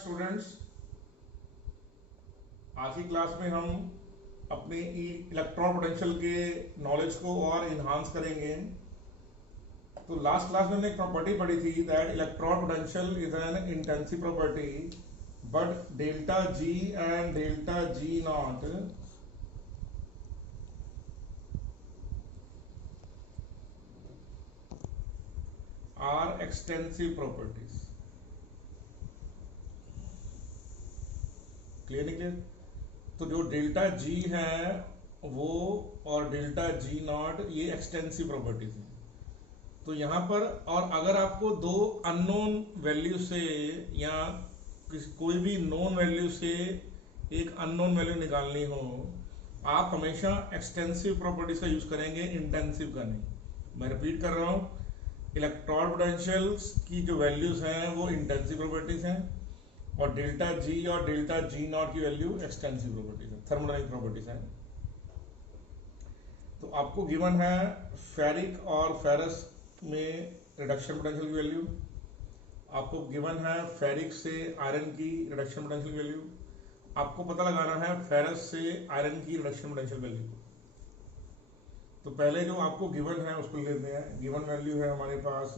Students, आज की class में हम अपने इलेक्ट्रॉन पोटेंशियल के नॉलेज को और इन्हांस करेंगे। तो लास्ट क्लास में हमने एक प्रॉपर्टी पढ़ी थी that electron potential is an intensive property but delta G and delta G not are extensive properties. Clear नहीं क्लियर? तो जो डेल्टा जी है वो और डेल्टा जी नॉट ये एक्सटेंसिव प्रॉपर्टीज हैं। तो यहाँ पर और अगर आपको दो अननोन वैल्यू से या कोई भी नोन वैल्यू से एक अननोन वैल्यू निकालनी हो, आप हमेशा एक्सटेंसिव प्रॉपर्टीज का यूज करेंगे, इंटेंसिव का नहीं। मैं रिपीट कर रहा हूँ, इलेक्ट्रॉन पोटेंशियल्स की जो वैल्यूज हैं वो इंटेंसिव प्रॉपर्टीज हैं और डेल्टा जी और डेल्टा जी नॉट की वैल्यू एक्सटेंसिव प्रॉपर्टीज है, थर्मोडायनेमिक प्रॉपर्टीज हैं। तो आपको गिवन है फेरिक और फेरस में रिडक्शन पोटेंशियल की वैल्यू, आपको गिवन है फेरिक से आयरन की रिडक्शन पोटेंशियल की वैल्यू, आपको पता लगाना है फेरस से आयरन की रिडक्शन पोटेंशियल वैल्यू। तो पहले जो आपको गिवन है उसको लेते हैं। गिवन वैल्यू है हमारे पास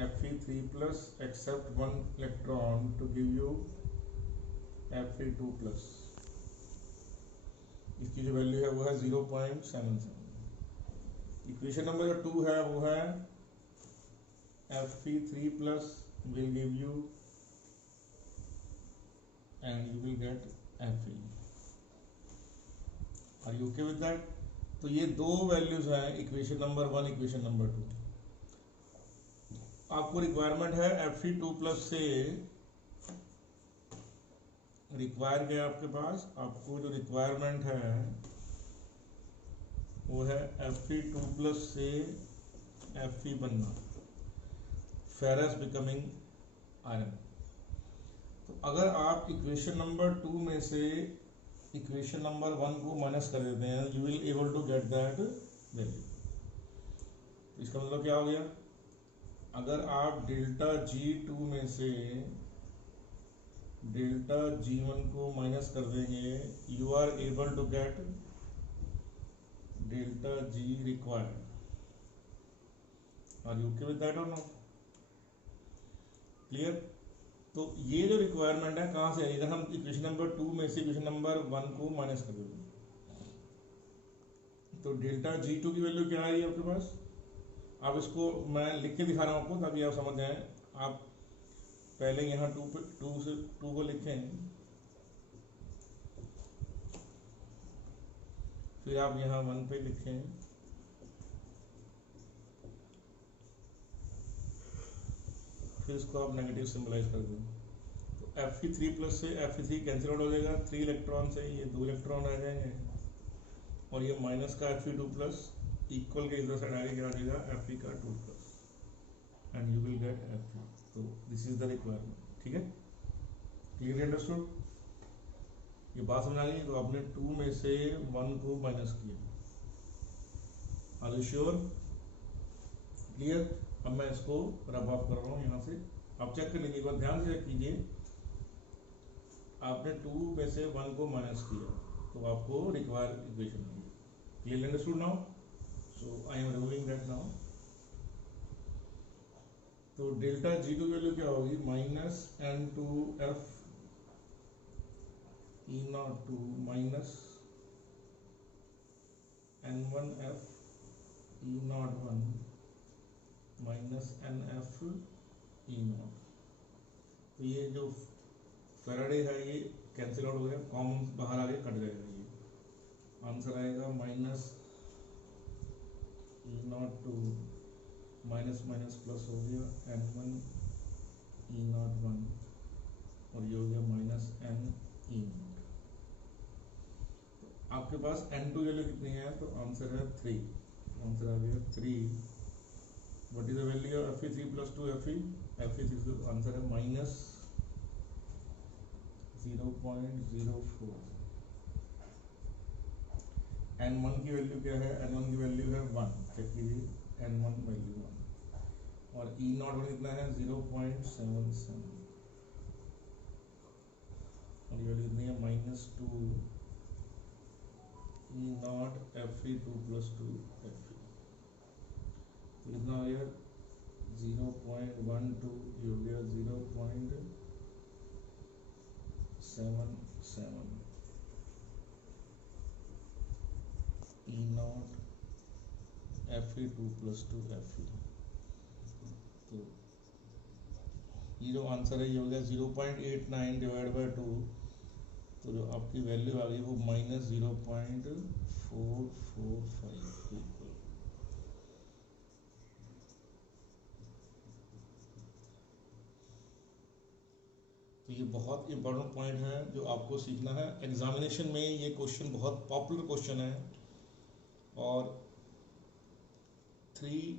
Fe3+ except one electron to give you Fe2+। इसकी जो वैल्यू है वो है 0.77। इक्वेशन नंबर जो 2 है वो है Fe3+ will give you and you will get Fe। Are you okay with that? तो ये दो वैल्यूज हैं, इक्वेशन नंबर 1 इक्वेशन नंबर 2। आपको रिक्वायरमेंट है Fe2+ से रिक्वायर क्या है आपके पास, आपको जो रिक्वायरमेंट है वो है Fe2+ से Fe बनना, फेरस बिकमिंग आयरन। तो अगर आप इक्वेशन नंबर 2 में से इक्वेशन नंबर 1 को माइनस कर देते हैं, you will able to get that value. इसका मतलब क्या हो गया, अगर आप डेल्टा G2 में से डेल्टा G1 को माइनस कर देंगे, you are able to get delta G required. Are you okay with that और नॉट? क्लियर? तो ये जो रिक्वायरमेंट है कहाँ से आई, अगर हम इक्वेशन नंबर 2 में से इक्वेशन नंबर 1 को माइनस कर देंगे तो डेल्टा G2 की वैल्यू क्या आई आपके पास। अब इसको मैं लिख के दिखा रहा हूँ आपको ताकि आप समझ जाएं। आप पहले यहाँ 2 को लिखें, फिर आप यहाँ 1 पे लिखें, फिर इसको आप नेगेटिव सिंबलाइज कर दें। तो Fe3+ से Fe3 कैंसिल आउट हो जाएगा, 3 इलेक्ट्रॉन से ये 2 इलेक्ट्रॉन रह जाएंगे और ये माइनस का Fe2+ इक्वल के इधर साइड आगे क्या आ जाएगा Fe का 2+ and you will get Fe। तो दिस इज द रिक्वायरमेंट। ठीक है, क्लियरली अंडरस्टूड? ये बात समझ आ गई? तो आपने 2 में से 1 को माइनस किया। Are you sure? क्लियर? अब मैं इसको रब ऑफ कर रहा हूँ यहाँ से, आप चेक कर लीजिए, एक बार ध्यान से चेक कीजिए। आपने 2 में से 1 को माइनस किया तो आपको रिक्वायर इक्वेशन मिली। Clearly understood now? So I am removing that now. तो डेल्टा G2 वैल्यू क्या होगी, -N2F E02 minus N1F E01 minus NF E0। तो ये जो फेराडे है ये कैंसिल आउट हो गया, कॉमन बाहर आ गया, कट जाएगा। ये आंसर आएगा -E02 माइनस माइनस प्लस हो गया N1 E01 और ये हो गया -N E0। आपके पास N2 वैल्यू कितनी है, तो आंसर है 3। आंसर आ गया 3। What is the value of Fe3+ 2 Fe3 answer है -0.04। N1 की वैल्यू क्या है, N1 की वैल्यू है 1। चेक कीजिए, N1 वैल्यू 1। और ई नॉट कितना है 0.77 और ये कितनी है -2 ई नॉट Fe2 + 2 Fe कितना हो गया 0.12 ये हो गया 0.77 ई नॉट Fe2 + 2 Fe तो ये जो आंसर है ये हो गया 0.89 डिवाइड बाय 2 तो जो आपकी वैल्यू आ गई वो -0.445 इक्वल। तो ये बहुत इंपॉर्टेंट पॉइंट है जो आपको सीखना है। एग्जामिनेशन में ये क्वेश्चन बहुत पॉपुलर क्वेश्चन है और 3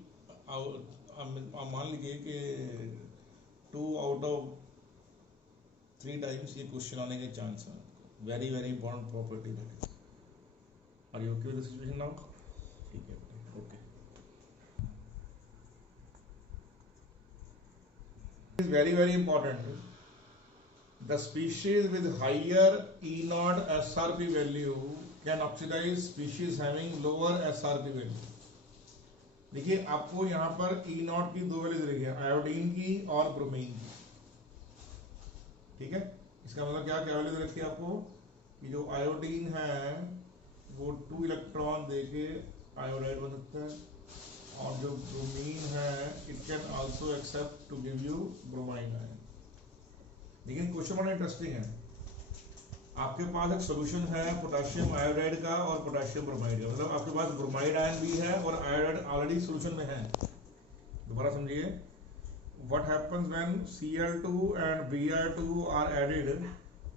मान लीजिए कि 2 आउट ऑफ 3 टाइम्स ये क्वेश्चन आने के चांस है। Very very important property that is. Are you okay with the situation now? ठीक है, okay. Is very very important. The species with higher E0 SRP value can oxidize species having lower SRP value। देखिए आपको यहाँ पर E0 की 2 value दे रखी है, iodine की और ब्रोमीन की। ठीक है, इसका मतलब क्या क्या वैल्यू दे रखी है आपको कि जो आयोडीन है वो 2 इलेक्ट्रॉन देके आयोडाइड बन सकता है और जो ब्रोमीन है it can also accept to give you bromine ion. लेकिन क्वेश्चन बड़ा इंटरेस्टिंग है। आपके पास एक सोल्यूशन है पोटेशियम आयोडाइड का और पोटेशियम ब्रोमाइड का, मतलब आपके पास ब्रोमाइड आयन भी है और आयोडाइड ऑलरेडी सोल्यूशन में है। दोबारा समझिए, what happens when Cl2 and Br2 are added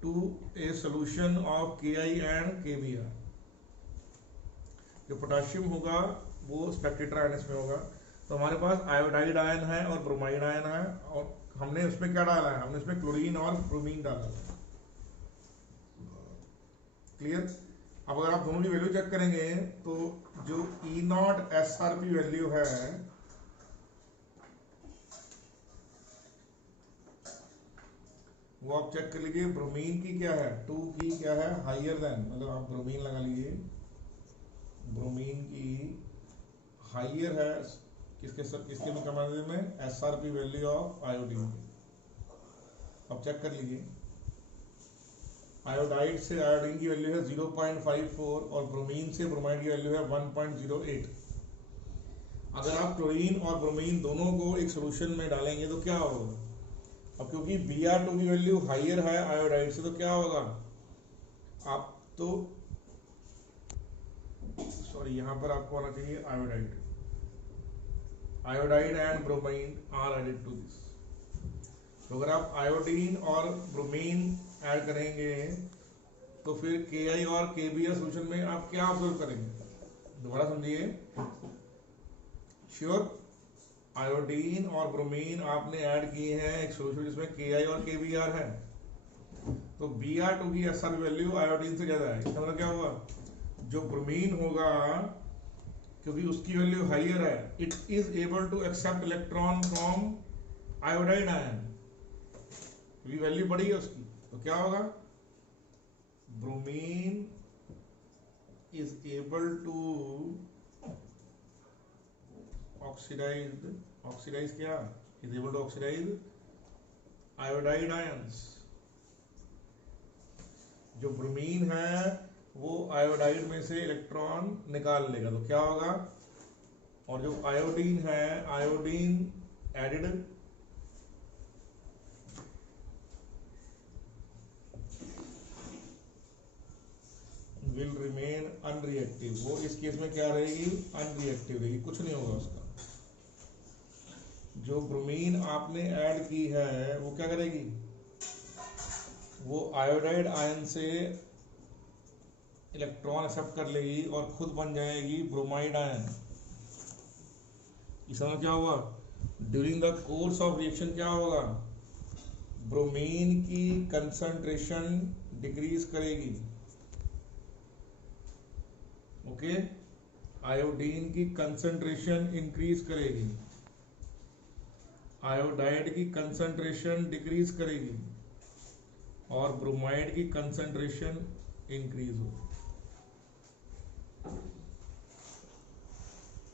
to a solution of Ki and Kbr। जो पोटेशियम होगा वो स्पेक्ट्रेटर आयन में होगा, तो हमारे पास आयोडाइड आयन है और ब्रोमाइड आयन है और हमने उसमें क्या डाला है, हमने उसमें क्लोरीन और ब्रोमीन डाला है। क्लियर? अब अगर आप दोनों की वैल्यू चेक करेंगे तो जो E0 SRP वैल्यू है वो आप चेक कर लीजिए। ब्रोमीन की क्या है, 2 की क्या है हाइयर देन, मतलब आप ब्रोमीन लगा लीजिए, ब्रोमीन की हाइयर है किसके मुकाबले में SRP वैल्यू ऑफ आयोडीन। अब चेक कर लीजिए, आयोडाइड से आयोडीन की वैल्यू है 0.54 और ब्रोमीन से ब्रोमाइड की वैल्यू है 1.08। अगर आप क्लोरीन और ब्रोमीन दोनों को एक सोल्यूशन में डालेंगे तो क्या होगा? अब क्योंकि Br2 की वैल्यू हाइयर है आयोडाइड से, तो क्या होगा, आप तो सॉरी यहाँ पर आपको आना चाहिए iodide and bromine are added to this. तो अगर आप आयोडीन और ब्रोमीन ऐड करेंगे तो फिर Ki और Kbr सोल्यूशन में आप क्या ऑब्जर्व करेंगे? दोबारा समझिए, श्योर, आयोडीन और ब्रोमीन आपने ऐड किए हैं एक सोल्यूशन जिसमें Ki और Kbr है, तो Br2 की SR वैल्यू आयोडीन से ज्यादा है। इसका मतलब क्या होगा, जो ब्रोमीन होगा क्योंकि उसकी वैल्यू हाइयर है, it is able to accept electron from iodide ion, क्योंकि वैल्यू बढ़ी है उसकी, तो क्या होगा, bromine is able to oxidize क्या, is able to oxidize iodide ions. जो ब्रोमीन है वो आयोडाइड में से इलेक्ट्रॉन निकाल लेगा, तो क्या होगा, और जो आयोडीन है, iodine added will remain unreactive. वो इस केस में क्या रहेगी, अनरिएक्टिव रहेगी, कुछ नहीं होगा उसका। जो ब्रोमीन आपने ऐड की है वो क्या करेगी, वो आयोडाइड आयन से इलेक्ट्रॉन एक्सेप्ट कर लेगी और खुद बन जाएगी ब्रोमाइड आयन। इसमें क्या होगा, during the course of reaction क्या होगा, ब्रोमीन की कंसंट्रेशन डिक्रीज करेगी, ओके, आयोडीन की कंसंट्रेशन इंक्रीज करेगी। आयोडाइड की कंसंट्रेशन डिक्रीज करेगी और ब्रोमाइड की कंसंट्रेशन इंक्रीज होगी।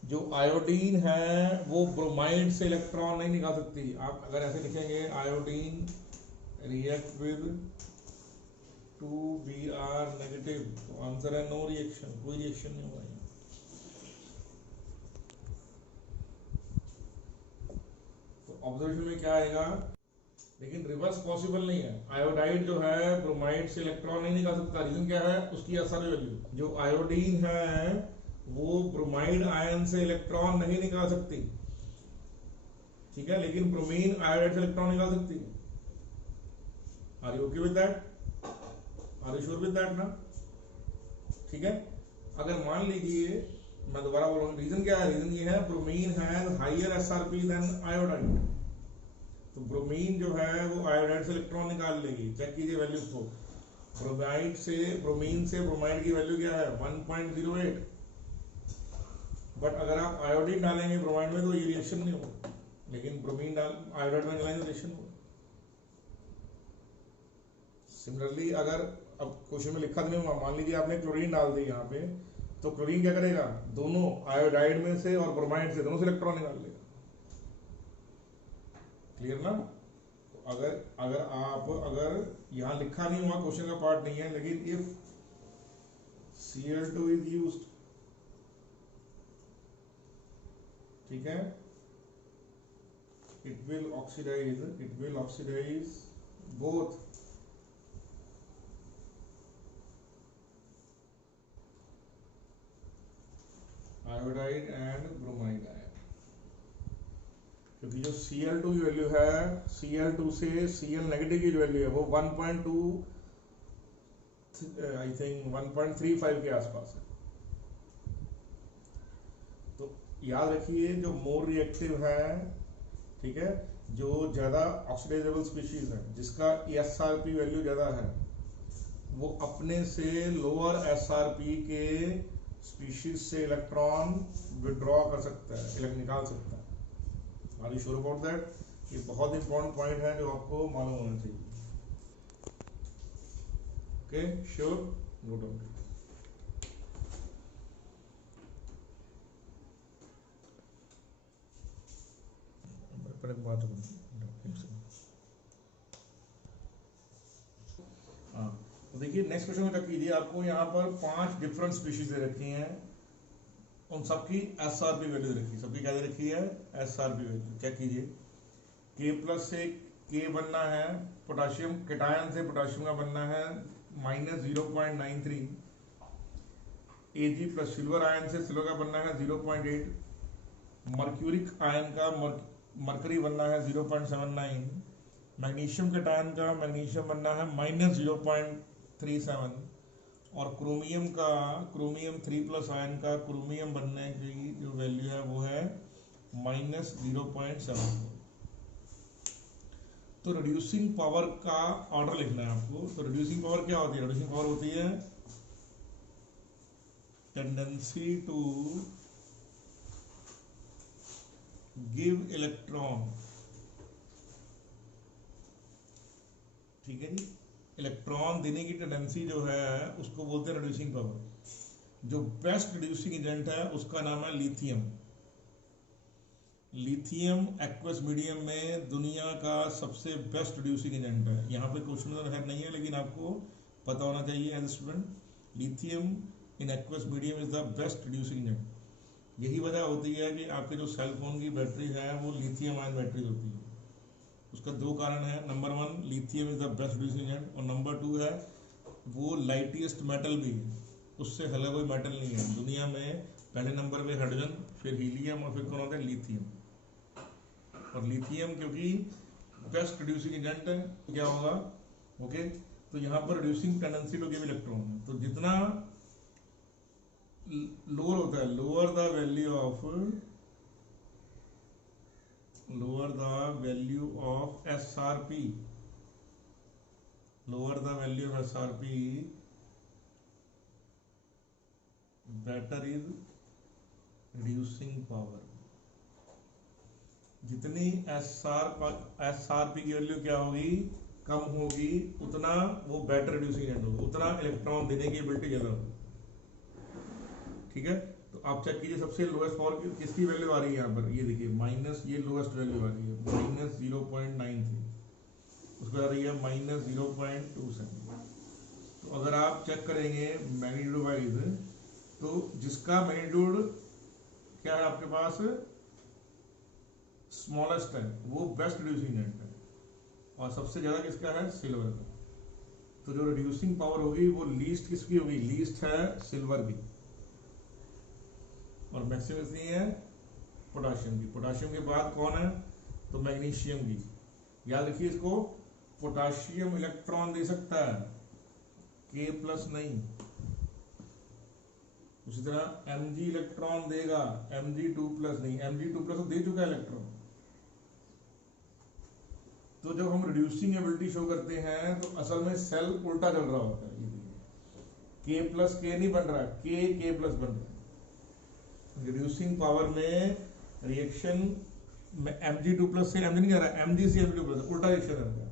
जो आयोडीन है वो ब्रोमाइड से इलेक्ट्रॉन नहीं निकाल सकती। आप अगर ऐसे लिखेंगे iodine react with 2Br negative, तो आंसर है नो रिएक्शन, कोई रिएक्शन नहीं होगा। तो ऑब्जर्वेशन में क्या आएगा, लेकिन रिवर्स पॉसिबल नहीं है। आयोडाइड जो है ब्रोमाइड से इलेक्ट्रॉन नहीं निकाल सकता। रीजन क्या है, उसकी एसआर वैल्यू। जो आयोडीन है वो ब्रोमाइड आयन से इलेक्ट्रॉन नहीं निकाल सकती, ठीक है, लेकिन ब्रोमीन आयोडाइड से इलेक्ट्रॉन निकाल सकती है। Are you okay with that? Are you sure with that ना? ठीक है। अगर मान लीजिए, मैं दोबारा बोल रहा हूँ, रीजन क्या है, रीजन ये है bromine has higher SRP than iodide. तो ब्रोमीन जो है वो आयोडाइड से इलेक्ट्रॉन निकाल लेगी। चेक कीजिए वैल्यूज को। ब्रोमाइड से ब्रोमीन से ब्रोमाइड की वैल्यू क्या है 1.08, बट अगर आप आयोडीन डालेंगे ब्रोमाइड में तो ये रिएक्शन नहीं होगा, लेकिन ब्रोमीन डाल आयोडाइड में डालेंगे तो रिएक्शन होगा। सिमिलरली अगर अब क्वेश्चन में लिखा तो नहीं हुआ, मान लीजिए आपने क्लोरीन डाल दी यहाँ पे, तो क्लोरीन क्या करेगा, दोनों आयोडाइड में से और ब्रोमाइड से, दोनों से इलेक्ट्रॉन निकाल लेगा। क्लियर ना? तो अगर यहाँ लिखा नहीं हुआ, क्वेश्चन का पार्ट नहीं है, लेकिन इफ Cl2 इज यूज्ड, ठीक है, it will oxidize both iodide and bromide ion, क्योंकि जो Cl2 की वैल्यू है, Cl2 से Cl नेगेटिव की वैल्यू है वो 1.2 आई थिंक 1.35 के आसपास है। तो याद रखिए जो मोर रिएक्टिव है, ठीक है, जो ज्यादा ऑक्सीडाइजेबल स्पीशीज है, जिसका एसआरपी वैल्यू ज्यादा है, वो अपने से लोअर एसआरपी के स्पीशीज से इलेक्ट्रॉन विड्रॉ कर सकता है, निकाल सकता है। Are you sure about that? ये बहुत इंपॉर्टेंट पॉइंट है जो आपको मालूम होना चाहिए। Okay, sure, note down. बात हाँ, तो देखिए नेक्स्ट क्वेश्चन में क्या कीजिए, आपको यहाँ पर 5 डिफरेंट स्पीशीज दे रखी हैं, उन सबकी एसआरपी वैल्यू दे रखी है। सबकी क्या दे रखी है, एसआरपी वैल्यू। क्या कीजिए, K+ से K बनना है, पोटाशियम केटायन से पोटाशियम का बनना है -0.93, Ag+ सिल्वर आयन से सिल्वर का बनना है 0.8, मर्क्यूरिक आयन का मरकरी बनना है 0.79, मैग्नीशियम केटायन का मैग्नीशियम बनना है -0.37, और क्रोमियम 3+ आयन का क्रोमियम बनने की जो वैल्यू है वो है -0.74। तो रिड्यूसिंग पावर का ऑर्डर लिखना है आपको। तो रिड्यूसिंग पावर क्या होती है, रिड्यूसिंग पावर होती है टेंडेंसी टू गिव इलेक्ट्रॉन, ठीक है जी, इलेक्ट्रॉन देने की टेंडेंसी जो है उसको बोलते हैं रिड्यूसिंग पावर। जो बेस्ट रिड्यूसिंग एजेंट है उसका नाम है लिथियम। लिथियम एक्वस मीडियम में दुनिया का सबसे बेस्ट रिड्यूसिंग एजेंट है। यहाँ पे क्वेश्चन तो खैर नहीं है, लेकिन आपको पता होना चाहिए as student. Lithium in aqueous medium is the best reducing agent. यही वजह होती है कि आपके जो सेल फोन की बैटरी है वो लिथियम आयन बैटरी होती है। उसका 2 कारण है, number 1 lithium is the best reducing agent, और नंबर 2 है वो लाइटेस्ट मेटल भी है, उससे हल्का कोई मेटल नहीं है दुनिया में। पहले नंबर पे हाइड्रोजन, फिर हीलियम, और फिर कौन होता है, लिथियम। और लिथियम क्योंकि बेस्ट रिड्यूसिंग एजेंट है, क्या होगा, ओके। तो यहाँ पर reducing tendency to give electron है, तो जितना लोअर होता है, lower the value of SRP, better is reducing power। जितनी एस आर पी की वैल्यू क्या होगी, कम होगी, उतना वो बेटर रिड्यूसिंग एजेंट होगा, उतना इलेक्ट्रॉन देने की एबिलिटी ज़्यादा होगी। ठीक है, तो आप चेक कीजिए सबसे लोएस्ट पावर की किसकी वैल्यू आ रही है यहाँ पर, ये देखिए माइनस, ये लोएस्ट वैल्यू आ रही है -0.93, उसको आ रही है -0.27। तो अगर आप चेक करेंगे मैग्नीट्यूड वाइज, तो जिसका मैग्नीट्यूड क्या है आपके पास स्मॉलेस्ट है, वो बेस्ट रिड्यूसिंग एजेंट है, और सबसे ज्यादा किसका है, सिल्वर का। तो जो रिड्यूसिंग पावर होगी वो लीस्ट किसकी होगी, लीस्ट है सिल्वर की, और मैक्सिमम कितनी है, पोटाशियम की। पोटाशियम के बाद कौन है, तो मैग्नीशियम की। याद रखिए इसको, पोटाशियम इलेक्ट्रॉन दे सकता है, K+ नहीं। उसी तरह Mg इलेक्ट्रॉन देगा, Mg2+ नहीं, Mg2+ तो दे चुका है इलेक्ट्रॉन। तो जब हम रिड्यूसिंग एबिलिटी शो करते हैं तो असल में सेल उल्टा चल रहा होता है, K+K नहीं बन रहा, K प्लस बन रहा है। रिड्यूसिंग पावर में रिएक्शन में Mg2+ से Mg नहीं कर रहा, Mg से Mg2+, उल्टा रिएक्शन कर रहा है,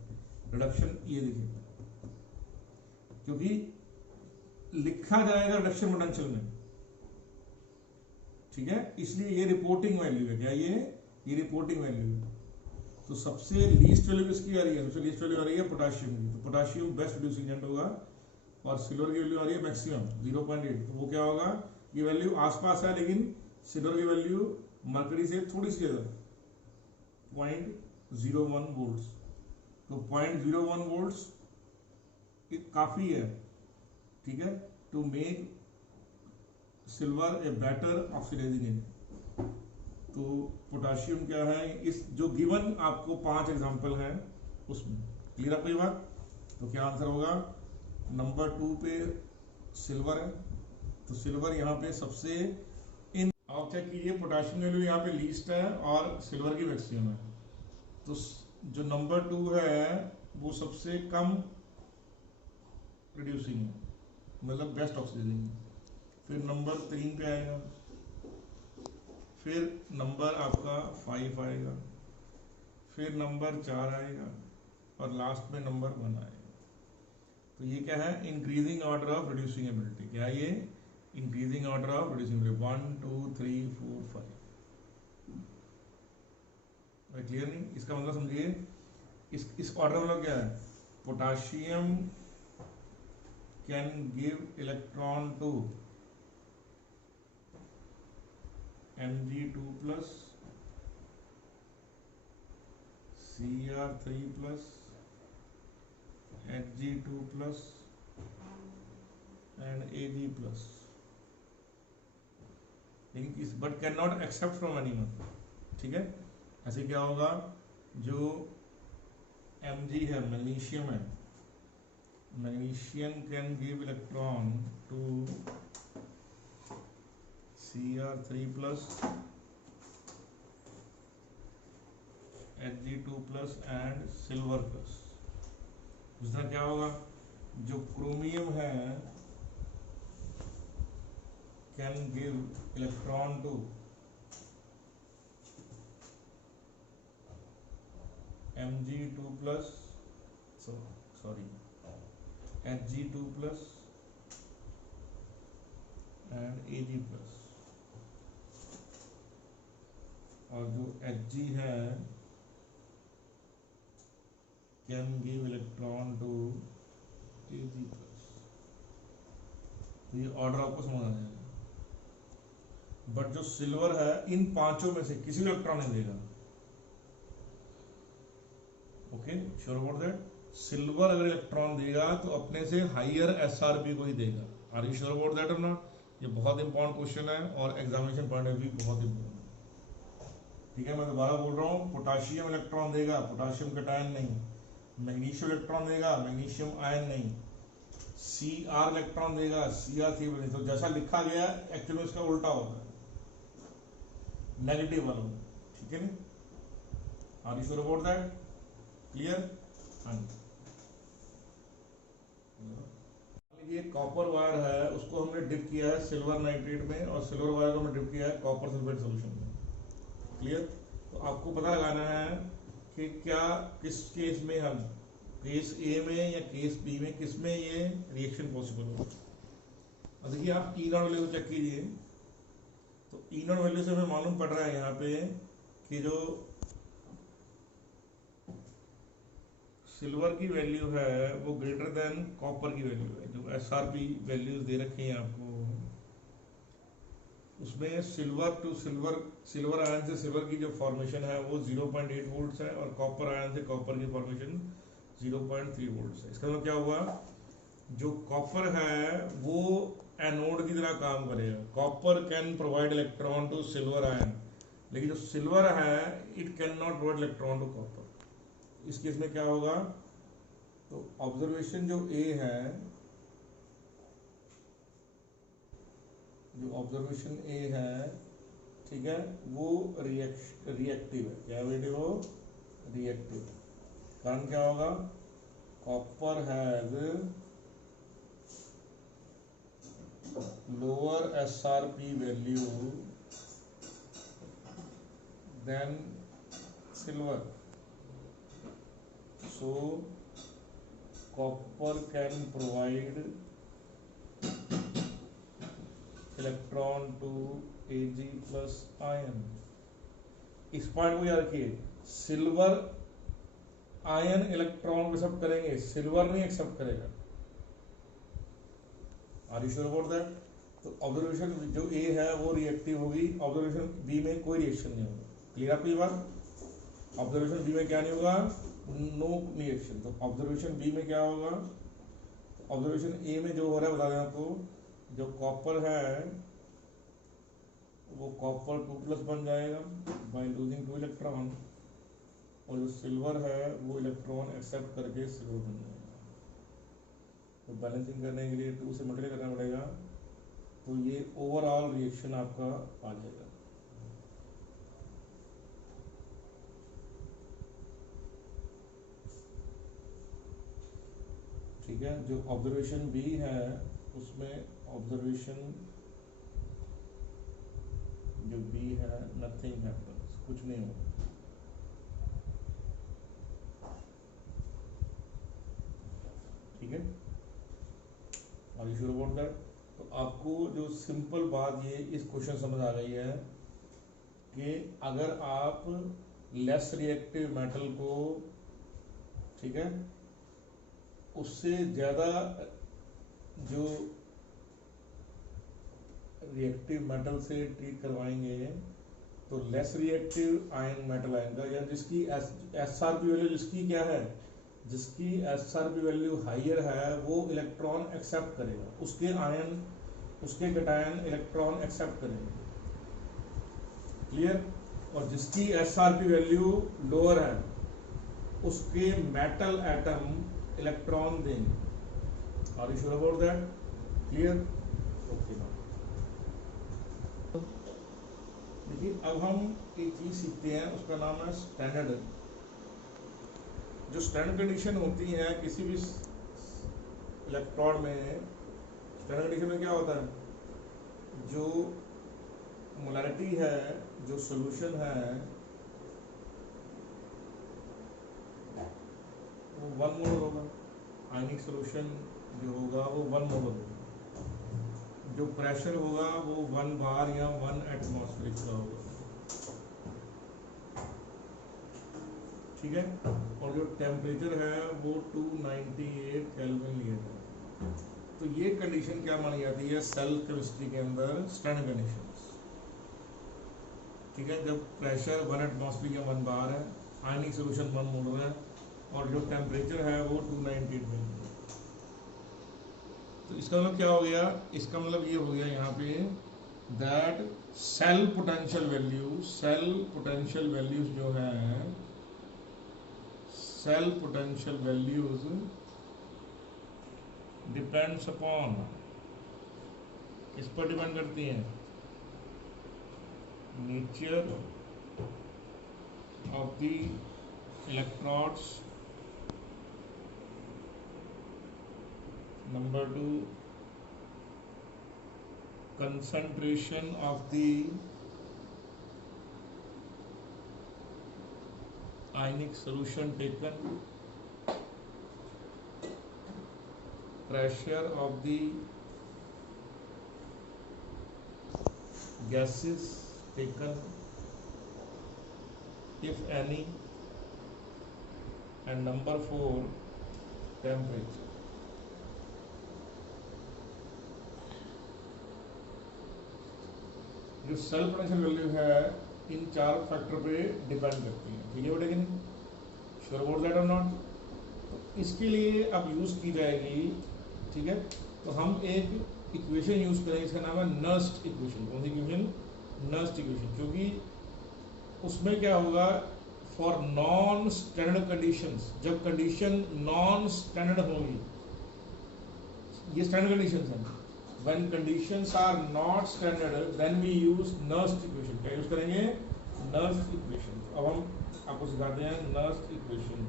रिडक्शन ये देखिए, क्योंकि लिखा जाएगा रिडक्शन पोटेंशियल में, ठीक है, इसलिए ये रिपोर्टिंग वैल्यू है। क्या ये रिपोर्टिंग वैल्यू है। तो सबसे लीस्ट वैल्यू किसकी आ रही है, सबसे लीस्ट वैल्यू आ रही है पोटाशियम की। तो पोटाशियम बेस्ट रिड्यूसिंग एजेंट होगा, और सिल्वर की वैल्यू आ रही है मैक्सिमम 0.8। तो वो क्या होगा, ये वैल्यू आसपास है, लेकिन सिल्वर की वैल्यू मरकरी से थोड़ी सी ज्यादा, 0.01 वोल्ट्स। तो 0.01 वोल्ट्स काफी है, ठीक है, to make silver a better oxidizing agent. तो पोटाशियम क्या है, इस जो गिवन आपको 5 एग्जांपल हैं उसमें, क्लियर आपको ये बात। तो क्या आंसर होगा, नंबर 2 पे सिल्वर है, तो सिल्वर यहाँ पे सबसे इन। आप चेक कीजिए पोटाशियम वैल्यू यहाँ पे लीस्ट है और सिल्वर की मैक्सिमम है। तो जो नंबर 2 है वो सबसे कम रिड्यूसिंग है, मतलब बेस्ट ऑक्सीजन है। फिर नंबर 3 पे आएगा, फिर नंबर आपका 5 आएगा, फिर नंबर 4 आएगा, और लास्ट में नंबर 1 आएगा। तो ये क्या है, increasing order of reducing ability. क्या ये increasing order of reducing ability, 1 2 3 4 5। Clear नहीं, इसका मतलब समझिए, इस ऑर्डर मतलब क्या है, potassium can give electron to Mg2+, Cr3+, Hg2+, and Ag+, लेकिन इस but can not accept from anyone. ठीक है, ऐसे क्या होगा, जो Mg है, मैग्नीशियम है, magnesium can give electron to Cr3+, Hg2+ and silver plus. दूसरा क्या होगा, जो क्रोमियम है can give electron to Mg2+, Hg2+ and Ag+, और जो Hg है can give electron to Ag+। तो ये ऑर्डर आपको समझ आ जाएगा। बट जो सिल्वर है इन पांचों में से किसी को इलेक्ट्रॉन नहीं देगा। Okay, sure about that. Silver अगर इलेक्ट्रॉन देगा तो अपने से हायर एसआरपी को ही देगा। Are you sure about that और नॉट? ये बहुत इंपॉर्टेंट क्वेश्चन है और एग्जामिनेशन पॉइंट ऑफ व्यू बहुत इंपॉर्टेंट है। ठीक है, मैं दोबारा बोल रहा हूँ, पोटाशियम इलेक्ट्रॉन देगा, पोटाशियम कैटायन नहीं। मैग्नीशियम इलेक्ट्रॉन देगा, मैग्नीशियम आयन नहीं। Cr इलेक्ट्रॉन देगा, Cr3 नहीं। तो जैसा लिखा गया एक्चुअली उसका उल्टा होता है, नेगेटिव वाला। ठीक है, are you sure about that? Clear? हाँ, ये कॉपर वायर है, उसको हमने डिप किया है सिल्वर नाइट्रेट में, और सिल्वर वायर को हमने डिप किया है कॉपर सल्फेट सोल्यूशन में। क्लियर? तो आपको पता लगाना है कि क्या किस केस में हम केस ए में या केस बी में किस में ये रिएक्शन पॉसिबल होगा। अब देखिए आप ई नॉट वैल्यू को चेक कीजिए, तो ई नॉट वैल्यू से हमें मालूम पड़ रहा है यहाँ पे कि जो सिल्वर की वैल्यू है वो ग्रेटर देन कॉपर की वैल्यू है। जो एसआरपी वैल्यूज दे रखे हैं आपको, उसमें सिल्वर आयन से सिल्वर की जो फॉर्मेशन है वो 0.8 वोल्ट्स है और कॉपर आयन से कॉपर की फॉर्मेशन 0.3 वोल्ट्स है। इसका मतलब क्या हुआ, जो कॉपर है वो एनोड की तरह काम करेगा। Copper can provide electron to silver ion, लेकिन जो सिल्वर है it can not provide electron to copper. इस केस में क्या होगा, तो ऑब्जर्वेशन जो ए है, जो ऑब्जर्वेशन ए है, ठीक है, वो रिएक्टिव है। क्या बेटे, वो रिएक्टिव है। कारण क्या होगा, copper has lower SRP value than silver, so copper can provide electron to Ag plus ion। इस पॉइंट को याद रखिए, सिल्वर आयन इलेक्ट्रॉन को एक्सेप्ट करेंगे, सिल्वर नहीं एक्सेप्ट करेगा। Are you sure about that? तो ऑब्जर्वेशन जो ए है वो रिएक्टिव होगी, ऑब्जर्वेशन बी में कोई रिएक्शन नहीं होगा। क्लियर आपकी बात? ऑब्जर्वेशन बी में क्या नहीं होगा, नो रिएक्शन। तो ऑब्जर्वेशन बी में क्या होगा, ऑब्जर्वेशन ए में जो हो रहा है बता दें आपको, जो कॉपर है वो कॉपर 2+ बन जाएगा बाय लूजिंग 2 इलेक्ट्रॉन, और जो सिल्वर है वो इलेक्ट्रॉन एक्सेप्ट करके सिल्वर बन जाएगा। तो बैलेंसिंग करने के लिए 2 से मल्टीप्लाई करना पड़ेगा, तो ये ओवरऑल रिएक्शन आपका आ जाएगा। ठीक है, जो ऑब्जर्वेशन बी है उसमें ऑब्जर्वेशन जो बी है नथिंग हैपेंस, कुछ नहीं होगा। ठीक है, are you sure about that? तो आपको जो सिंपल बात ये इस क्वेश्चन समझ आ गई है कि अगर आप लेस रिएक्टिव मेटल को, ठीक है, उससे ज़्यादा जो रिएक्टिव मेटल से ट्रीट करवाएंगे तो लेस रिएक्टिव आयन मेटल आएगा, या जिसकी एसआरपी वैल्यू, जिसकी क्या है, जिसकी एसआरपी वैल्यू हाइयर है वो इलेक्ट्रॉन एक्सेप्ट करेगा, उसके आयन, उसके कैटायन इलेक्ट्रॉन एक्सेप्ट करेंगे। क्लियर? और जिसकी एसआरपी वैल्यू लोअर है उसके मेटल एटम इलेक्ट्रॉन देंगे। Are you sure about that? Clear? Okay. देखिए अब हम एक चीज सीखते हैं, उसका नाम है स्टैंडर्ड। जो स्टैंडर्ड कंडीशन होती है किसी भी इलेक्ट्रॉन में, स्टैंडर्ड कंडीशन में क्या होता है, जो मोलैरिटी है, जो सोल्यूशन है वो 1 मोल होगा। आयनिक सोल्यूशन जो होगा वो 1 मोल होगा। जो प्रेशर होगा वो 1 बार या 1 एटमॉस्फेरिक का होगा। ठीक है, और जो टेम्परेचर है वो 298 केल्विन लिया जाएगा। तो ये कंडीशन क्या मानी जाती है सेल केमिस्ट्री के अंदर, स्टैंडर्ड कंडीशन। ठीक है, जब प्रेशर 1 एटमॉस्फेरिक या 1 बार है, आयनिक सोल्यूशन 1 मोल है, और जो टेम्परेचर है वो 298 में। तो इसका मतलब क्या हो गया, इसका मतलब ये हो गया यहाँ पे दैट सेल पोटेंशियल वैल्यूज जो है, cell potential values depends upon, किस पर डिपेंड करती हैं, nature of the electrodes, number 2 concentration of the ionic solution taken, pressure of the gases taken, if any, and number 4, temperature. जो cell potential value है इन 4 factor पे depend करती है, ठीक है बेटा कि नहीं? श्योर अबाउट दैट और नॉट? तो इसके लिए अब यूज की जाएगी, ठीक है, तो हम एक इक्वेशन यूज करेंगे, इसका नाम है नर्स्ट इक्वेशन। कौन सी इक्वेशन? Nernst equation. क्योंकि उसमें क्या होगा, फॉर नॉन स्टैंडर्ड कंडीशंस, जब कंडीशन नॉन स्टैंडर्ड होगी, ये स्टैंडर्ड कंडीशंस हैं, when conditions are not standard then we use Nernst equation। क्या यूज करेंगे? Nernst equation। अब हम आपको सिखाते हैं Nernst equation।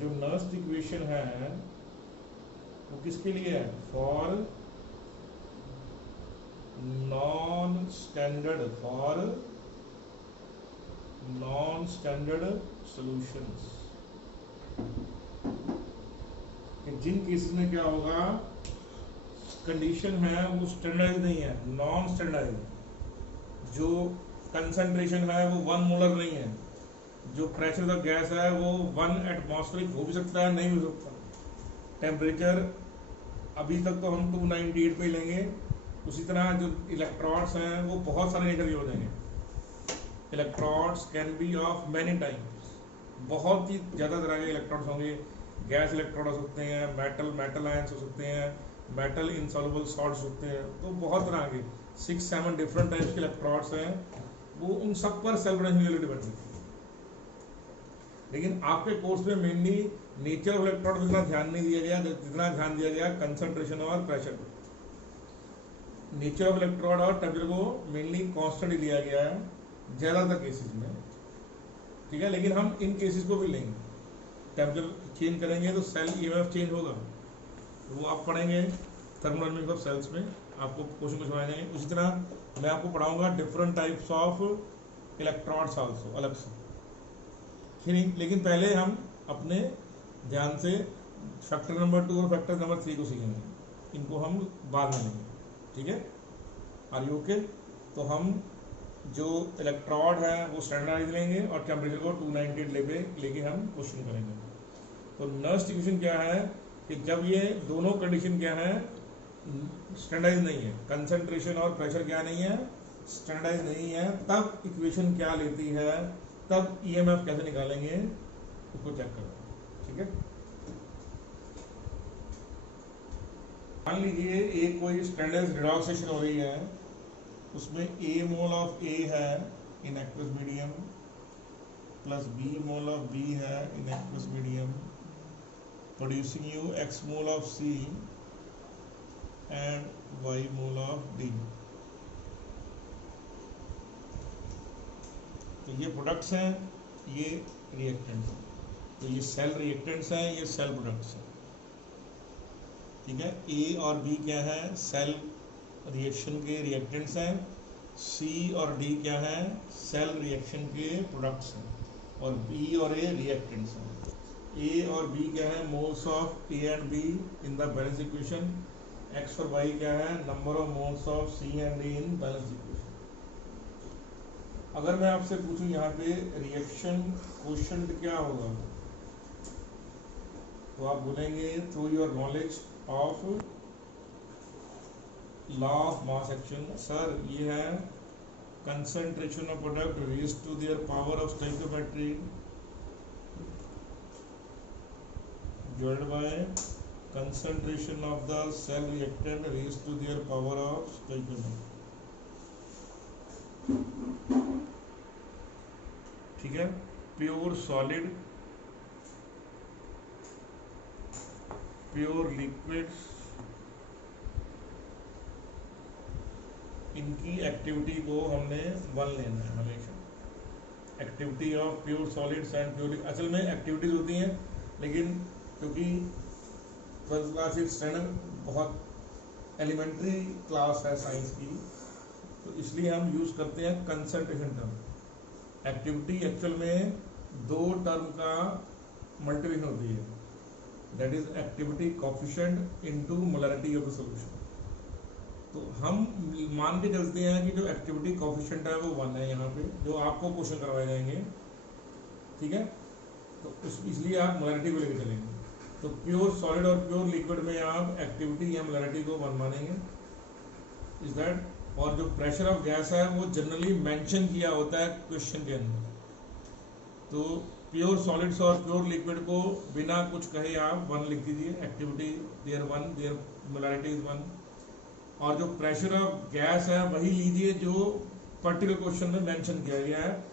जो Nernst equation है वो किसके लिए है? For non standard, for non standard solutions. जिन केसेस में क्या होगा, कंडीशन है वो स्टैंडर्डाइज नहीं है, नॉन स्टैंडर्डाइज, जो कंसंट्रेशन है वो 1 मोलर नहीं है, जो प्रेशर ऑफ गैस है वो 1 एटमॉस्फेरिक हो भी सकता है, नहीं हो सकता, टेम्परेचर अभी तक तो हम 298 पे लेंगे, उसी तरह जो इलेक्ट्रॉन्स हैं वो बहुत सारे नेचर के हो जाएंगे। Electrons can be of many types, बहुत ही ज़्यादा तरह के इलेक्ट्रॉन्स होंगे, गैस इलेक्ट्रॉन हो सकते हैं, मेटल आयंस हो सकते हैं, मेटल इनसॉल्युबल सॉल्ट्स होते हैं, तो बहुत तरह के 6-7 डिफरेंट टाइप्स के इलेक्ट्रॉन्स हैं, वो उन सब पर सेल पोटेंशियल वैल्यू डिपेंड करती है। लेकिन आपके कोर्स में मेनली नेचर ऑफ इलेक्ट्रॉन पर इतना ध्यान नहीं दिया गया जितना ध्यान दिया गया कंसंट्रेशन और प्रेशर पर। नेचर ऑफ इलेक्ट्रॉन और टेम्परेचर को मेनली कॉन्स्टेंट लिया गया है ज़्यादातर केसेस में, ठीक है, लेकिन हम इन केसेस को भी लेंगे। टेम्परेचर चेंज करेंगे तो सेल ईएमएफ चेंज होगा, वो आप पढ़ेंगे थर्मोडायनामिक्स ऑफ सेल्स में, आपको क्वेश्चन समझाए जाएंगे। उसी तरह मैं आपको पढ़ाऊंगा different types of electrons also अलग से, फिर लेकिन पहले हम अपने ध्यान से फैक्टर नंबर 2 और फैक्टर नंबर 3 को सीखेंगे, इनको हम बाद में लेंगे, ठीक है। Are you okay? तो हम जो इलेक्ट्रॉड है वो स्टैंडर्डाइज लेंगे और टेम्परेचर को 298 लेके हम क्वेश्चन करेंगे। तो नर्स्ट इक्वेशन क्या है कि जब ये दोनों कंडीशन क्या है, स्टैंडर्डाइज नहीं है, कंसंट्रेशन और प्रेशर क्या नहीं है, स्टैंडर्डाइज नहीं है, तब इक्वेशन क्या लेती है, तब ईएमएफ कैसे निकालेंगे उसको चेक करो, ठीक है। मान लीजिए एक कोई स्टैंडर्ड रिडॉक्सेशन हो रही है, उसमें A मोल ऑफ A है इन aqueous medium plus B mole of B है इन aqueous medium, producing you X mole of C and Y mole of D। तो ये प्रोडक्ट्स हैं, ये रिएक्टेंट्स हैं, तो ये सेल रिएक्टेंट्स हैं, ये सेल प्रोडक्ट्स हैं, ठीक है। A और B क्या है, सेल रिएक्शन के रिएक्टेंट्स हैं, C और D क्या है, सेल रिएक्शन के प्रोडक्ट्स हैं, और B और A रिएक्टेंट्स हैं। A और B क्या है, moles of A and B in the balance equation, X और Y क्या है, number of moles of C and D in balance equation. अगर मैं आपसे पूछूं यहाँ पे रिएक्शन क्वोशंट क्या होगा, तो आप बोलेंगे through your knowledge of law of mass action, sir ये है concentration of product raised to their power of stoichiometry divided by concentration of the cell reactant raised to their power of stoichiometry, ठीक है। Pure solid, pure liquids, इनकी activity को हमने 1 लेना है हमेशा। Activity of pure solids and pure, असल में एक्टिविटीज होती हैं, लेकिन क्योंकि 12th क्लास स्टैंडर्ड बहुत एलिमेंट्री क्लास है साइंस की, तो इसलिए हम यूज करते हैं कंसंट्रेशन टर्म। एक्टिविटी एक्चुअल में दो टर्म का मल्टीप्लिकेशन होती है, that is activity coefficient into molarity of the solution. तो हम मान के चलते हैं कि जो एक्टिविटी कोफिशिएंट है वो 1 है यहाँ पे, जो आपको क्वेश्चन करवाए जाएंगे, ठीक है। तो इसलिए आप मोलैरिटी को लेकर चलेंगे। तो प्योर सॉलिड और प्योर लिक्विड में आप एक्टिविटी या मोलैरिटी को 1 मानेंगे, इज दैट। और जो प्रेशर ऑफ गैस है वो जनरली मेंशन किया होता है क्वेश्चन के अंदर। तो प्योर सॉलिड्स और प्योर लिक्विड को बिना कुछ कहे आप 1 लिख दीजिए, activity their 1, their molarity is 1। और जो प्रेशर ऑफ गैस है वही लीजिए जो पर्टिकुलर क्वेश्चन में मेंशन किया गया है,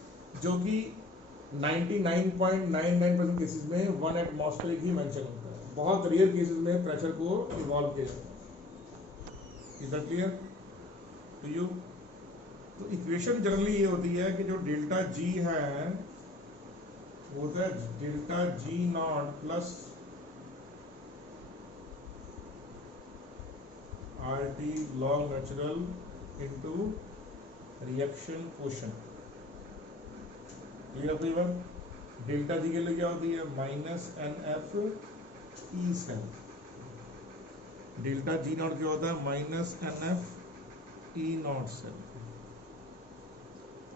जो कि 99.99% केसेस में 1 एटमॉस्फेरिक ही मेंशन होता है। बहुत रेयर केसेस में प्रेशर को इवॉल्व किया जाता है। Is that clear to you? तो इक्वेशन जनरली ये होती है कि जो डेल्टा जी है वो होता है delta G not plus RT log natural into reaction quotient. Clear कोई बात? डेल्टा जी के लिए क्या होती है? Minus NF E cell. Delta G not क्या होता है? Minus NF E not cell.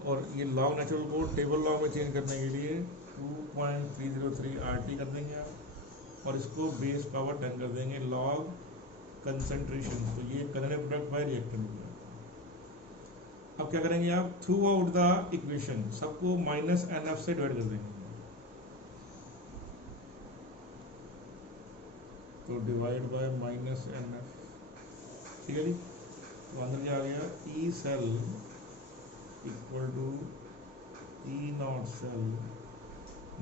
और ये लॉग नेचुरल को टेबल लॉग में चेंज करने के लिए 2.303 RT कर देंगे आप, और इसको बेस पावर 10 कर देंगे लॉग कंसंट्रेशन। तो ये कन्वेक्टिव प्रोडक्ट बाय रिएक्टेंट हो गया। अब क्या करेंगे आप? थ्रू आउट द इक्वेशन सबको माइनस NF से डिवाइड कर देंगे। तो डिवाइड बाय माइनस NF, ठीक है जी। तो अंदर क्या आ गया? E cell equal to E not cell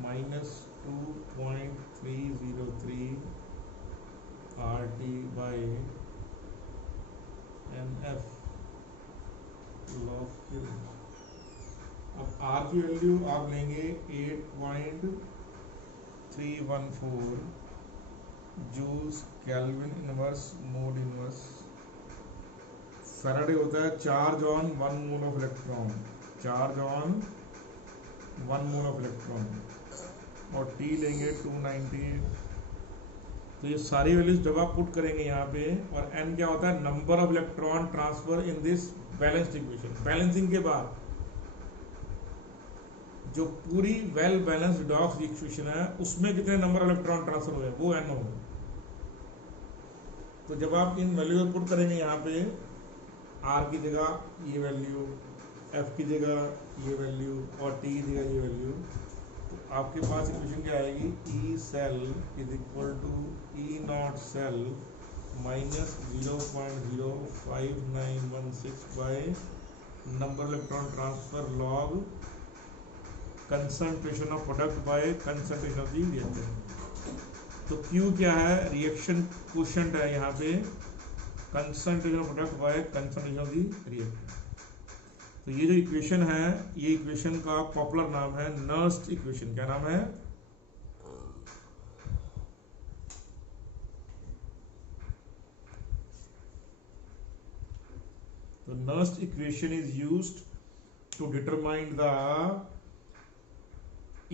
minus 2.303 RT by NF log Q। अब R की वैल्यू आप लेंगे 8.314 joules kelvin inverse mole inverse. Faraday होता है charge on 1 mole of electron, charge on 1 mole of electron, और T लेंगे 298। तो ये सारी वैल्यूज जब आप पुट करेंगे यहाँ पे, और N क्या होता है? Number of electron transfer in this balanced equation. Balancing के बाद जो पूरी वेल बैलेंस्ड डॉक्स इक्वेशन है उसमें कितने नंबर ऑफ इलेक्ट्रॉन ट्रांसफर हुए वो N होगा। तो जब आप इन वैल्यू को पुट करेंगे यहाँ पे, R की जगह ये वैल्यू, F की जगह ये वैल्यू, और T की जगह ये वैल्यू, तो आपके पास इक्वेशन क्या आएगी? E cell is equal to E not cell minus 0.05916 by number electron transfer log concentration of product by concentration of the reactant. तो Q क्या है? रिएक्शन कोशेंट है यहाँ पे, concentration of product by concentration of the reactant. तो ये जो equation है, ये इक्वेशन का पॉपुलर नाम है नर्स्ट इक्वेशन। क्या नाम है? तो Nernst equation is used to determine the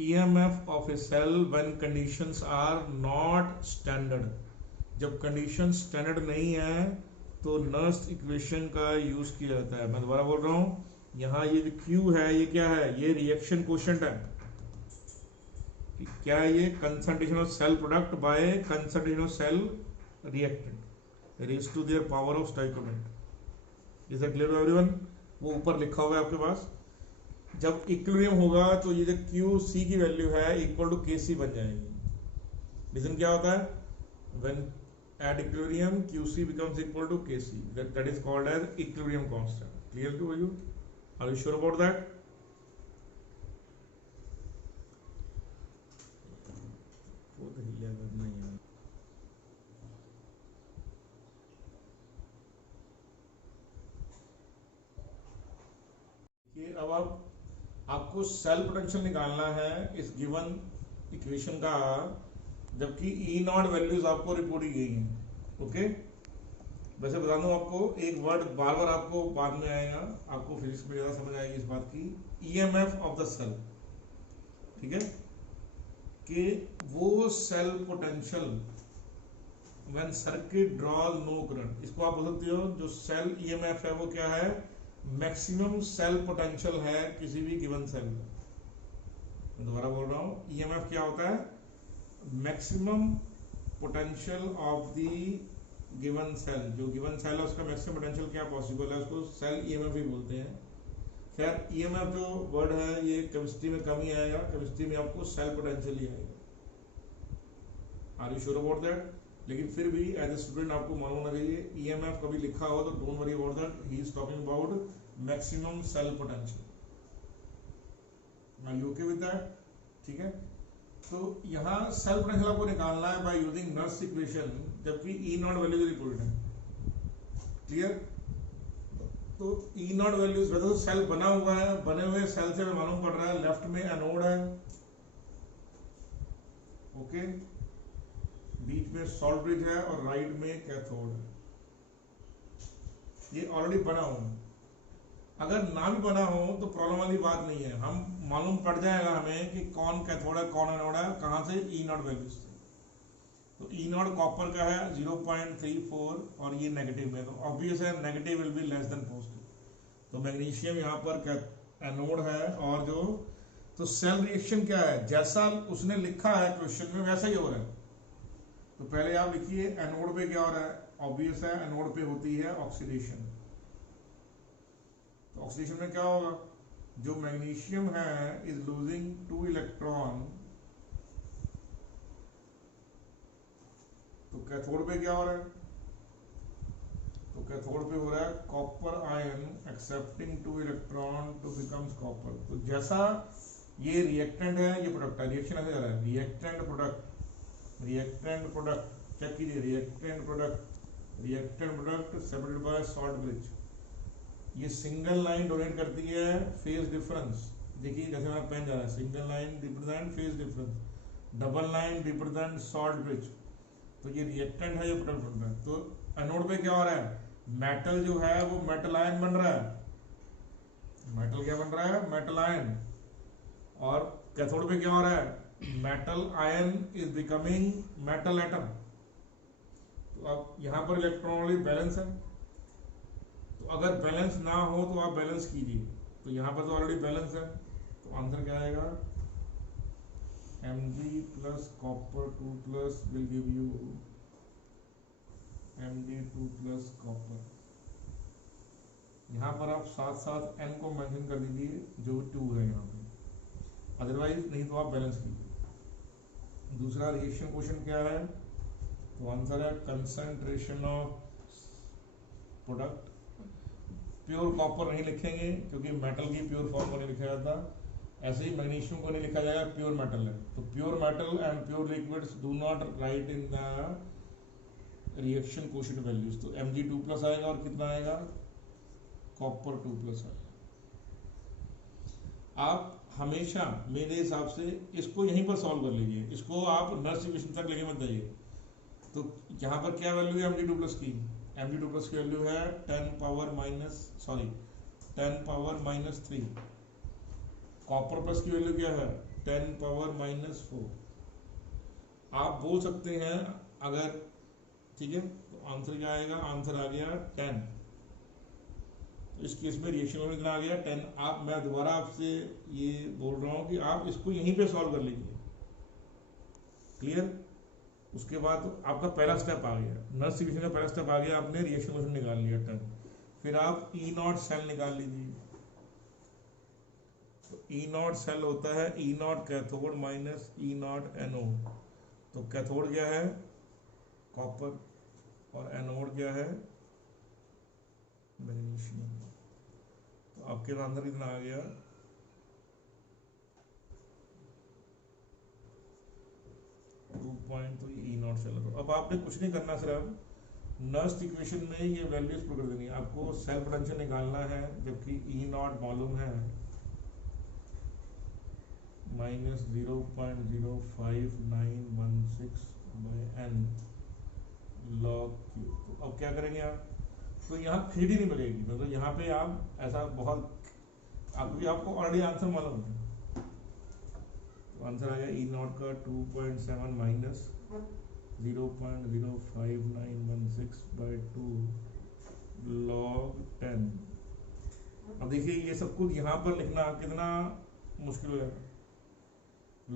EMF of a cell when conditions are not standard। जब कंडीशन स्टैंडर्ड नहीं है तो नर्स्ट इक्वेशन का यूज किया जाता है। मैं दोबारा बोल रहा हूं, यहाँ ये जो Q है ये क्या है? ये रिएक्शन कोशेंट है। क्या है ये? Concentration of cell product by concentration of cell reactant raise to their power of stoichiometry. Is that clear to everyone? वो ऊपर लिखा हुआ है आपके पास। जब इक्विलिब्रियम होगा तो ये जो QC की वैल्यू है इक्वल टू KC बन जाएगी। रीजन क्या होता है? When at equilibrium QC becomes equal to KC, that is called as equilibrium constant। Clear to you? Are you sure about that? अब आपको सेल पोटेंशियल निकालना है इस गिवन इक्वेशन का, जबकि E नॉट वैल्यूज आपको रिपोर्ट की गई हैं। ओके, वैसे बता दूं आपको एक वर्ड बार बार आपको बाद में आएगा, आपको फिजिक्स में ज़्यादा समझ आएगी इस बात की, ईएमएफ ऑफ द सेल। ठीक है, कि वो cell potential when circuit draw no current, इसको आप बोल सकते हो जो सेल ईएमएफ है वो क्या है, मैक्सिमम सेल पोटेंशियल है किसी भी गिवन सेल में। मैं दोबारा बोल रहा हूँ, ईएमएफ क्या होता है, maximum potential of the given cell, जो गिवन सेल है उसका मैक्सिमम पोटेंशियल क्या पॉसिबल है, उसको सेल ईएमएफ ही बोलते हैं। खैर ईएमएफ जो वर्ड है ये केमिस्ट्री में कम ही आएगा, केमिस्ट्री में आपको सेल पोटेंशियल ही आएगा। Are you sure about that? लेकिन फिर भी एज ए स्टूडेंट आपको मालूम होना चाहिए, ईएमएफ कभी लिखा हो तो don't worry about that, he is talking about maximum cell potential. Are you okay with that? ठीक है, तो यहाँ सेल पोटेंशियल आपको निकालना है बाय यूजिंग नर्स इक्वेशन, जबकि ई नॉट वैल्यू रिपोर्ट है। क्लियर? तो ई नॉट वैल्यूज, वैसे तो सेल बना हुआ है, बने हुए सेल से मालूम पड़ रहा है लेफ्ट में एनोड है, ओके, बीच में सॉल्ट ब्रिज है और राइट में कैथोड है। ये ऑलरेडी बना हुआ है। अगर ना भी बना हो तो प्रॉब्लम वाली बात नहीं है, हम मालूम पड़ जाएगा हमें कि कौन कैथोड है कौन एनोड है, कहां से, ई नॉट वैल्यूज से। तो ई नॉट कॉपर का है 0.34 और ये नेगेटिव में, तो ऑब्वियस है negative will be less than positive. तो मैग्नीशियम यहाँ पर एनोड है, और जो तो सेल रिएक्शन क्या है, जैसा उसने लिखा है क्वेश्चन में वैसा ही हो रहा है। तो पहले आप लिखिए एनोड पे क्या हो रहा है, ऑब्वियस है एनोड पे होती है ऑक्सीडेशन। तो ऑक्सीडेशन में क्या होगा, जो मैग्नीशियम है इज लूजिंग 2 इलेक्ट्रॉन, तो कैथोड पे क्या हो रहा है, तो कैथोड पे हो रहा है copper ion accepting 2 electron to becomes copper. तो जैसा ये रिएक्टेंट है ये प्रोडक्ट है, रिएक्शन ऐसे जा रहा है, reactant product, reactant product, check कीजिए, reactant product, reactant product separated by salt bridge. ये सिंगल लाइन डोनेट करती है फेज डिफरेंस, देखिए जैसे मेरा पेन जा रहा है, single line represent phase difference, double line represent salt bridge. तो ये रिएक्टेंट है, ये प्रोडक्ट बन रहा है। तो एनोड पे क्या हो रहा है, मेटल जो है वो मेटल आयन बन रहा है, मेटल क्या बन रहा है, मेटल आयन। और कैथोड पे क्या हो रहा है, metal ion is becoming metal atom. तो अब यहां पर इलेक्ट्रॉन बैलेंस है, तो अगर बैलेंस ना हो तो आप बैलेंस कीजिए, तो यहां पर तो ऑलरेडी बैलेंस है, तो आंसर क्या आएगा, Mg plus copper 2 plus will give you Mg2 plus copper। यहाँ पर आप साथ साथ N को मेंशन कर दीजिए जो 2 है यहाँ पे, अदरवाइज नहीं तो आप बैलेंस कीजिए। दूसरा रिएक्शन क्वेश्चन क्या है, तो आंसर है concentration of product. Pure copper नहीं लिखेंगे क्योंकि मेटल की प्योर फॉर्म को नहीं लिखा जाता, ऐसे ही मैग्नीशियम को नहीं लिखा जाएगा, प्योर मेटल है। तो pure metal and pure liquids do not right in the reaction quotient values. तो Mg2 प्लस आएगा और कितना आएगा, कॉपर 2 प्लस आएगा। आप हमेशा मेरे हिसाब से इसको यहीं पर सॉल्व कर लीजिए, इसको आप नर्स इक्वेशन तक लेके मत जाइए। तो यहाँ पर क्या वैल्यू है Mg2 प्लस की, Mg2 प्लस की वैल्यू है 10 पावर माइनस 3। कॉपर प्लस की वैल्यू क्या है, 10 पावर माइनस 4। आप बोल सकते हैं अगर, ठीक है, तो आंसर क्या आएगा, आंसर आ गया 10। तो इस केस में रिएक्शन में कितना आ गया 10। आप, मैं दोबारा आपसे ये बोल रहा हूं कि आप इसको यहीं पे सॉल्व कर लीजिए, क्लियर। उसके बाद आपका पहला स्टेप आ गया, नर्स इक्वेशन का पहला स्टेप आ गया, आपने रिएक्शन क्वेश्चन निकाल लिया 10। फिर आप ई नॉट सेल निकाल लीजिए। तो ई नॉट सेल होता है E not cathode minus E not anode. तो कैथोड क्या है, कॉपर, और एनोड क्या है, मैग्नीशियम। तो आपके आंसर कितना आ गया, 2 ई नॉट सेल। अब आपने कुछ नहीं करना, सिर्फ नर्स इक्वेशन में ये वैल्यूज पुट कर देनी है। आपको सेल पोटेंशियल निकालना है, जबकि ई नॉट मालूम है -0.05916 by n log क्यू। तो अब क्या करेंगे आप, तो यहाँ 3D नहीं बनेगी, मतलब यहाँ पे आप ऐसा बहुत आपको ऑलरेडी आंसर मालूम है। तो आंसर आ गया ई नॉट का 2.7 माइनस 0.05916/2 log 10। अब देखिए ये सब कुछ यहाँ पर लिखना कितना मुश्किल हो जाएगा।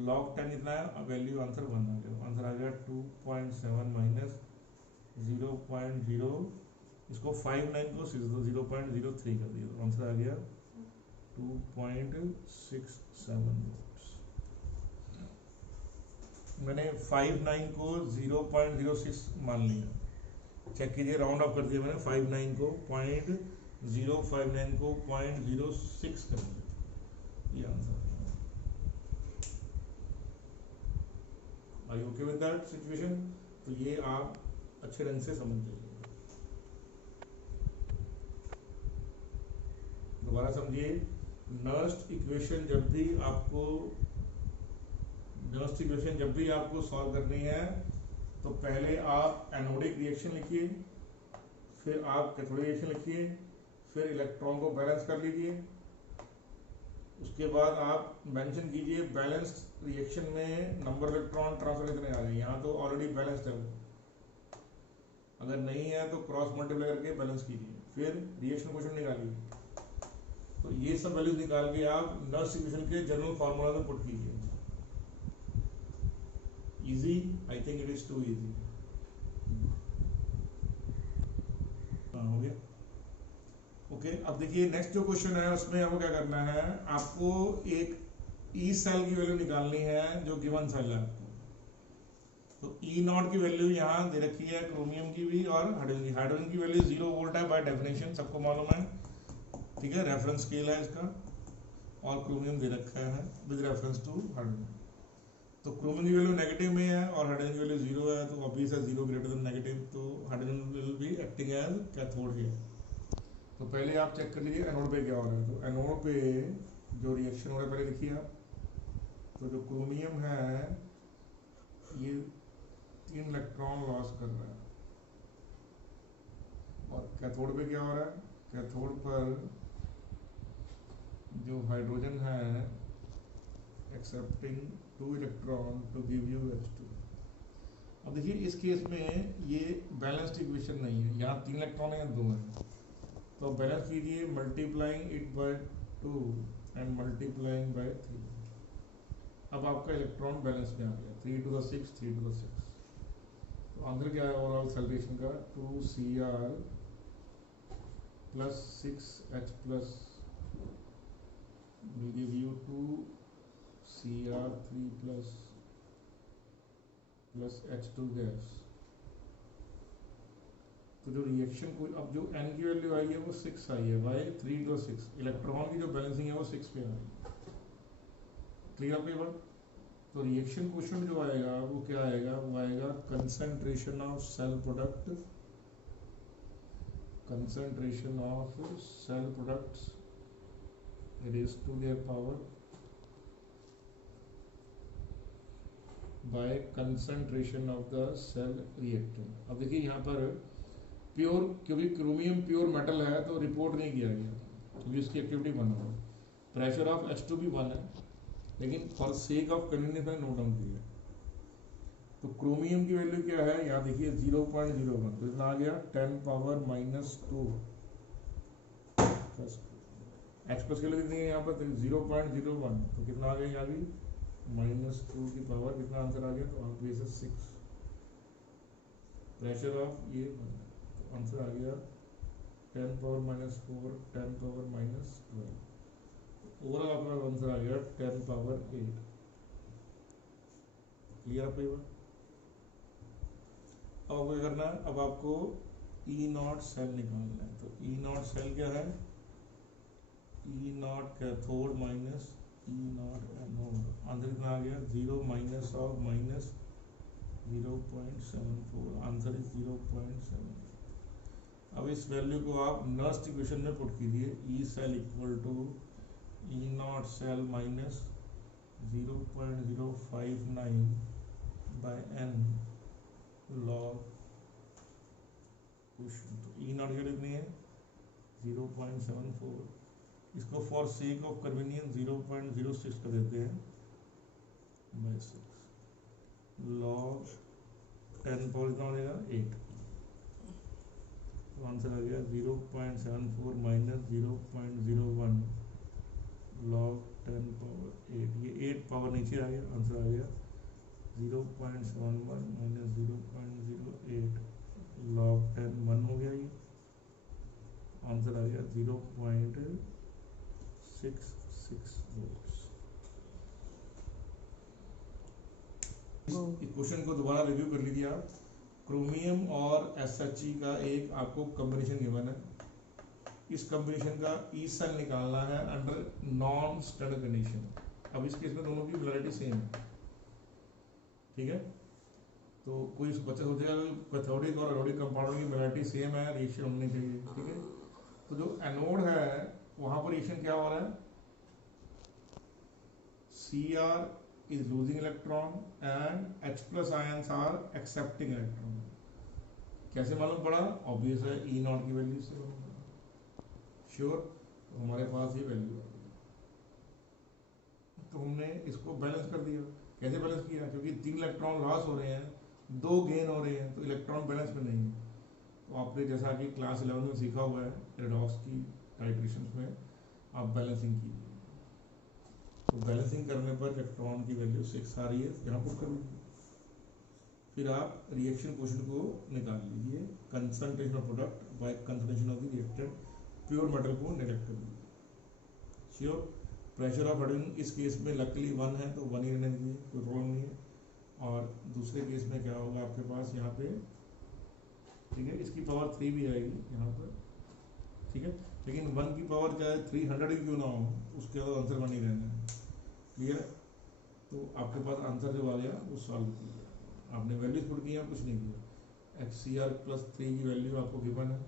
log 10 कितना है, वैल्यू आंसर 1 आ गया। आंसर आ गया 2.7 माइनस 0.0, इसको 59 को 0.03 कर दिया, तो आंसर आ गया 2.67 वोल्ट्स। मैंने 59 को 0.06 मान लिया, चेक कीजिए, राउंड ऑफ कर दिया मैंने। 59 को 0.059 को 0.06 कर दिया, ये answer. I okay with that situation? तो ये आप अच्छे ढंग से समझ जाइए। दोबारा समझिए, नर्स्ट इक्वेशन जब भी आपको सॉल्व करनी है, तो पहले आप एनोडिक रिएक्शन लिखिए, फिर आप कैथोडिक रिएक्शन लिखिए, फिर इलेक्ट्रॉन को बैलेंस कर लीजिए। उसके बाद आप मेंशन कीजिए बैलेंस रिएक्शन में नंबर इलेक्ट्रॉन ट्रांसफर कितने आ रहे हैं। यहाँ तो ऑलरेडी बैलेंस्ड है, अगर नहीं है तो क्रॉस मल्टीप्लाई करके बैलेंस कीजिए, फिर रिएक्शन क्वेश्चन निकालिए। तो ये सब वैल्यूज निकाल के आप नर्स इक्वेशन के जनरल फार्मूला में पुट कीजिए। Easy? I think it is too easy. हो गया? ओके, अब देखिए नेक्स्ट जो क्वेश्चन है उसमें आपको क्या करना है, आपको एक ई सेल की वैल्यू निकालनी है जो गिवन सेल है आपको। तो ई नॉट की वैल्यू यहाँ दे रखी है, क्रोमियम की भी और हाइड्रोजन की। हाइड्रोजन की वैल्यू 0 वोल्ट है बाय डेफिनेशन, सबको मालूम है, ठीक है, रेफरेंस स्केल है इसका। और क्रोमियम दे रखा है विद रेफरेंस टू हाइड्रोजन। तो क्रोमियम की वैल्यू नेगेटिव में है और हाइड्रोजन की वैल्यू 0 है, तो ऑब्वियस है 0 ग्रेटर देन नेगेटिव, तो hydrogen will be acting as cathode here. तो पहले आप चेक कर लीजिए एनोड पे क्या हो रहा है। तो एनोड पे जो रिएक्शन हो रहा है पहले लिखिए आप। तो जो क्रोमियम है ये 3 इलेक्ट्रॉन लॉस कर रहा है, और कैथोड पे क्या हो रहा है, कैथोड पर जो हाइड्रोजन है accepting 2 electron to give you H2। अब देखिए इस केस में ये बैलेंस्ड इक्वेशन नहीं है, यहाँ 3 इलेक्ट्रॉन है, 2 है, तो बैलेंस कीजिए multiplying it by 2 and multiplying by 3। अब आपका इलेक्ट्रॉन बैलेंस में आ गया, 3 to the 6, 3 to the 6। तो आंसर क्या है ओवरऑल सेलिब्रेशन का, 2Cr plus 6H plus will give you 2Cr3 plus H2 gas. तो जो रिएक्शन को अब जो n की वैल्यू आई है वो 6 आई है, वाई 3 to 6, इलेक्ट्रॉन की जो बैलेंसिंग है वो 6 पे आ रही है। क्लियर आपको ये बात? तो रिएक्शन क्वेश्चन जो आएगा वो क्या आएगा, वो आएगा concentration of cell product, concentration of cell products raised to their power by concentration of the cell reactant। अब देखिए यहाँ पर प्योर, क्योंकि क्रोमियम प्योर मेटल है तो रिपोर्ट नहीं किया गया क्योंकि इसकी एक्टिविटी 1 है। प्रेशर ऑफ H2 भी 1 है, लेकिन फॉर सेक ऑफ कन्वीनियंस मैंने नोट डाउन किया। तो क्रोमियम की वैल्यू क्या है, यहाँ देखिए 0.01, तो इतना आ गया 10 पावर -2 H प्लस के लिए कितनी है यहाँ पर 0.01, तो कितना आ गया यहाँ भी -2 की पावर, कितना आंसर आ गया, तो आप बेस 6। प्रेशर ऑफ ये, तो आंसर आ गया 10 पावर -4, 10 पावर -12, ओवरऑल आपका आंसर आ गया 10 पावर 8। क्लियर आपको ये बात? अब आपको क्या करना है, अब आपको ई नॉट सेल निकालना है। तो ई नॉट सेल क्या है, E not cathode minus E not anode. Answer कितना आ गया 0 minus of minus 0.74, answer is 0.7। अब इस वैल्यू को आप नर्स्ट इक्वेशन में पुट कीजिए, E cell equal to E not cell minus 0.059 by n log question तो ई नॉट की वैल्यू कितनी है 0.74, इसको फॉर सेक ऑफ कन्वीनियंस 0.06 कर देते हैं बाई 6 लॉग 10 पावर कितना हो जाएगा 8, तो आंसर आ गया 0.74 माइनस 0.01 लॉग 10 पावर 8, ये 8 पावर नीचे आ गया, आंसर आ गया 0.71 माइनस 0.08 लॉग 10 1 हो गया, ये आंसर आ गया 0.66 वोल्ट्स। इस क्वेश्चन को दोबारा रिव्यू कर लीजिए आप। क्रोमियम और SHE का एक आपको कॉम्बिनेशन गिवन है, इस कॉम्बिनेशन का ई सेल निकालना है अंडर नॉन स्टैंडर्ड कंडीशन। अब इस केस में दोनों की पोलैरिटी सेम है, ठीक है, तो कोई बच्चा सोचेगा कैथोडिक और एनोडिक कंपाउंड की पोलैरिटी सेम है, रिएक्शन होनी चाहिए, ठीक है। तो जो एनोड है वहां पर रिएक्शन क्या हो रहा है, Cr is losing electron and H plus ions are accepting electron। कैसे मालूम पड़ा, ऑब्वियस है ई नॉट की वैल्यू से मालूम पड़ा, श्योर। तो हमारे पास ये वैल्यू आ गई, तो हमने इसको बैलेंस कर दिया। कैसे बैलेंस किया, क्योंकि 3 इलेक्ट्रॉन लॉस हो रहे हैं, 2 गेन हो रहे हैं, तो इलेक्ट्रॉन बैलेंस में नहीं है। तो आपने जैसा कि क्लास 11 में सीखा हुआ है रेडॉक्स की टाइट्रेशंस में, आप बैलेंसिंग कीजिए, तो बैलेंसिंग करने पर इलेक्ट्रॉन की वैल्यू 6 आ रही है, यहाँ पुट कर लीजिए। फिर आप रिएक्शन क्वेश्चन को निकाल लीजिए, concentration of product by concentration of the reacted pure metal को नेगलेक्ट कर दीजिए, श्योर। प्रेशर ऑफ हाइड्रोजन इस केस में लकीली 1 है, तो 1 ही रहने दीजिए, कोई प्रॉब्लम नहीं है। और दूसरे केस में क्या होगा आपके पास यहाँ पे, ठीक है, इसकी पावर 3 भी आएगी यहाँ पर, ठीक है, लेकिन 1 की पावर चाहे 300 ही क्यों ना हो, उसके बाद आंसर 1 ही रहना है, क्लियर। तो आपके पास आंसर जो आ गया वो सॉल्व किया, आपने वैल्यूज पुट किया, कुछ नहीं किया। Cr प्लस 3 की वैल्यू आपको गिवन है,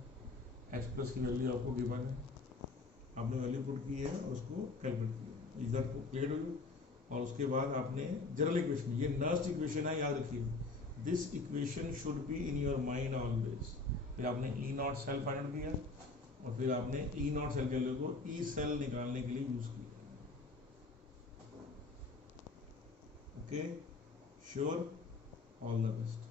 H प्लस की वैल्यू आपको गिवन है, आपने वैल्यू पुट की है और उसको कैलकुलेट किया, इधर को क्लियर हो गया। और उसके बाद आपने जनरल इक्वेशन, ये नर्स्ट इक्वेशन है, याद रखिए, this equation should be in your mind always. फिर आपने ई नॉट सेल फाइंड आउट किया, और फिर आपने ई नॉट सेल के वैल्यू को ई सेल निकालने के लिए यूज किया, okay, sure, all the best.